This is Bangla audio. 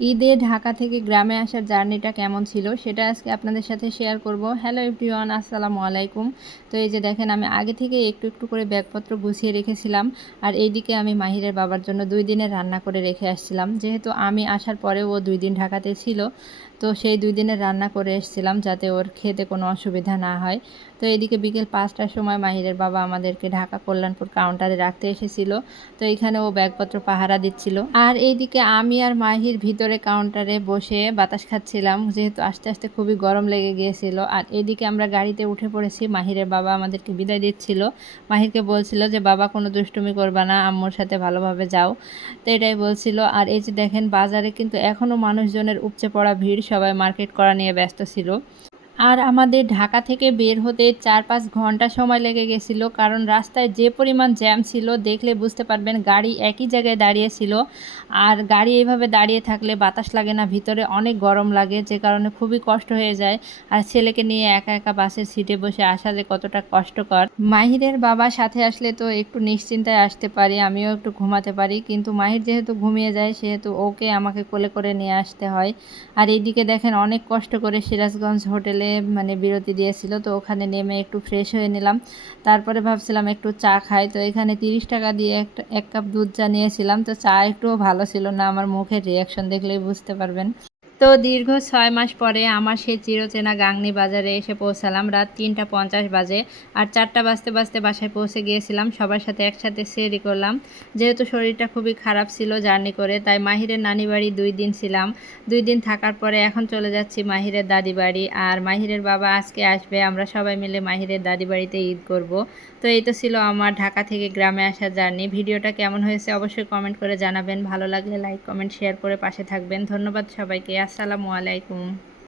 ঈদে ঢাকা থেকে গ্রামে আসার জার্নিটা কেমন ছিল সেটা আজকে আপনাদের সাথে শেয়ার করব। হ্যালো এভরিওয়ান, আসসালামু আলাইকুম। তো এই যে দেখেন, আমি আগে থেকে একটু একটু করে ব্যাগপত্র গুছিয়ে রেখেছিলাম। আর এইদিকে আমি মাহিরের বাবার জন্য 2 দিনের রান্না করে রেখে আসছিলাম, যেহেতু আমি আসার পরেও ও 2 দিন ঢাকাতে ছিল। তো সেই 2 দিনের রান্না করে এসেছিলাম যাতে ওর খেতে কোনো অসুবিধা না হয়। তো এদিকে বিকেল 5টার সময় মাহিরের বাবা আমাদেরকে ঢাকা কল্যাণপুর কাউন্টারে রাখতে এসেছিল। তো এইখানে ও ব্যাগপত্র পাহারা দিচ্ছিল, আর এইদিকে আমি আর মাহির ভিতরে কাউন্টারে বসে বাতাস খাচ্ছিলাম, যেহেতু আস্তে আস্তে খুবই গরম লেগে গিয়েছিল। আর এদিকে আমরা গাড়িতে উঠে পড়েছি, মাহিরের বাবা আমাদেরকে বিদায় দিচ্ছিল। মাহিরকে বলছিল যে বাবা কোনো দুষ্টুমি করবা না, আম্মুর সাথে ভালোভাবে যাও। তো এটাই বলছিল। আর এই যে দেখেন, বাজারে কিন্তু এখনও মানুষজনের উপচে পড়া ভিড়, সবাই মার্কেট করা নিয়ে ব্যস্ত ছিল। আর আমাদের ঢাকা থেকে বের হতে 4-5 ঘন্টা সময় লেগে গেছিলো, কারণ রাস্তায় যে পরিমাণ জ্যাম ছিল দেখলে বুঝতে পারবেন। গাড়ি একই জায়গায় দাঁড়িয়ে ছিল, আর গাড়ি এইভাবে দাঁড়িয়ে থাকলে বাতাস লাগে না, ভিতরে অনেক গরম লাগে, যে কারণে খুবই কষ্ট হয়ে যায়। আর ছেলেকে নিয়ে একা একা বাসের সিটে বসে আসা যে কতটা কষ্টকর। মাহিরের বাবা সাথে আসলে তো একটু নিশ্চিন্তায় আসতে পারি, আমিও একটু ঘুমাতে পারি, কিন্তু মাহির যেহেতু ঘুমিয়ে যায় সেহেতু ওকে আমাকে কোলে করে নিয়ে আসতে হয়। আর এইদিকে দেখেন, অনেক কষ্ট করে সিরাজগঞ্জ হোটেলে বিরতি দিয়েছিল, তো ওখানে নেমে একটু ফ্রেশ হয়ে নিলাম। তারপরে ভাবছিলাম একটু চা খাই, তো এখানে 30 টাকা দিয়ে এক কাপ দুধ চা নিয়েছিলাম। তো চা একটুও ভালো ছিল না, আমার মুখের রিয়াকশন দেখলেই বুঝতে পারবেন। তো দীর্ঘ 6 মাস পরে আমার সেই চিরচেনা গাংনী বাজারে এসে পৌঁছালাম রাত 3টা 50 বাজে। আর 4টা বাজতে বাজতে বাসায় পৌঁছে গিয়েছিলাম, সবার সাথে একসাথে সেহরি করলাম। যেহেতু শরীরটা খুবই খারাপ ছিল জার্নি করে, তাই মাহিরের নানি বাড়ি 2 দিন ছিলাম। 2 দিন থাকার পরে এখন চলে যাচ্ছি মাহিরের দাদি বাড়ি। আর মাহিরের বাবা আজকে আসবে, আমরা সবাই মিলে মাহিরের দাদি বাড়িতে ঈদ করব। তো এই তো ছিল আমার ঢাকা থেকে গ্রামে আসা জার্নি। ভিডিওটা কেমন হয়েছে অবশ্যই কমেন্ট করে জানাবেন। ভালো লাগলে লাইক কমেন্ট শেয়ার করে পাশে থাকবেন। ধন্যবাদ সবাইকে। আসসালামু আলাইকুম।